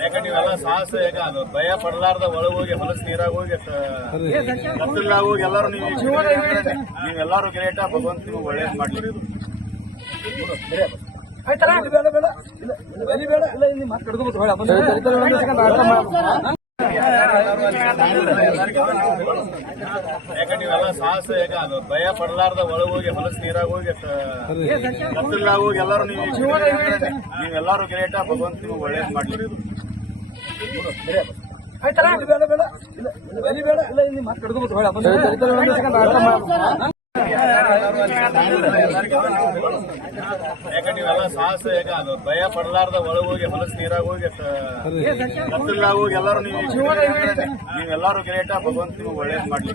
ಯಾಕಂದ್ರೆ ನೀವೆಲ್ಲ ಸಾಹಸ ಯಾಕ ಅದು ಭಯ ಪಡಲಾರ್ದ ಒಳಗೆ ಹೋಗಿ ಹೊಲಸ್ ನೀರಾಗ ಹೋಗಿ ಕತ್ತಲಾಗ ಹೋಗಿ ಎಲ್ಲರೂ ನೀವೆಲ್ಲರೂ ಗ್ರೇಟ ಭಗವಂತ ನೀವು ಒಳ್ಳೇದ್ ಮಾಡ್ಲಿ. ಯಾಕಂದ್ರೆ ನೀವೆಲ್ಲ ಸಾಹಸ ಯಾಕ ಅದು ಭಯ ಪಡಲಾರ್ದ ಒಳಗೆ ಹೋಗಿ ಹೊಲಸ್ ನೀರಾಗ ಹೋಗಿ ಕತ್ತಲಾಗ ಹೋಗಿ ಎಲ್ಲರೂ ನೀವೆಲ್ಲರೂ ಗ್ರೇಟ ಭಗವಂತ ನೀವು ಒಳ್ಳೇದ್ ಮಾಡ್ಲಿ. ಯಾಕಂದ್ರೆ ನೀವೆಲ್ಲ ಸಾಹಸ ಯಾಕ ಅದು ಭಯ ಪಡಲಾರ್ದ ಒಳಗೆ ಹೋಗಿ ಹೊಲಸ್ ನೀರಾಗ ಹೋಗಿ ಕತ್ತಲಾಗ ಹೋಗಿ ಎಲ್ಲರೂ ನೀವೆಲ್ಲರೂ ಗ್ರೇಟ ಭಗವಂತ ನೀವು ಒಳ್ಳೇದ್ ಮಾಡ್ಲಿ.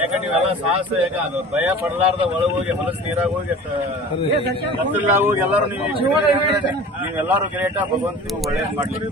ಯಾಕಂದ್ರೆ ನೀವೆಲ್ಲ ಸಾಹಸ ಯಾಕ ಅದು ಭಯ ಪಡಲಾರ್ದ ಒಳಗೆ ಹೋಗಿ ಹೊಲಸ್ ನೀರಾಗ ಹೋಗಿ ಕತ್ತಲಾಗ ಹೋಗಿ ಎಲ್ಲರೂ ನೀವೆಲ್ಲರೂ ಗ್ರೇಟ ಭಗವಂತ ನೀವು ಒಳ್ಳೇದ್ ಮಾಡ್ಲಿ.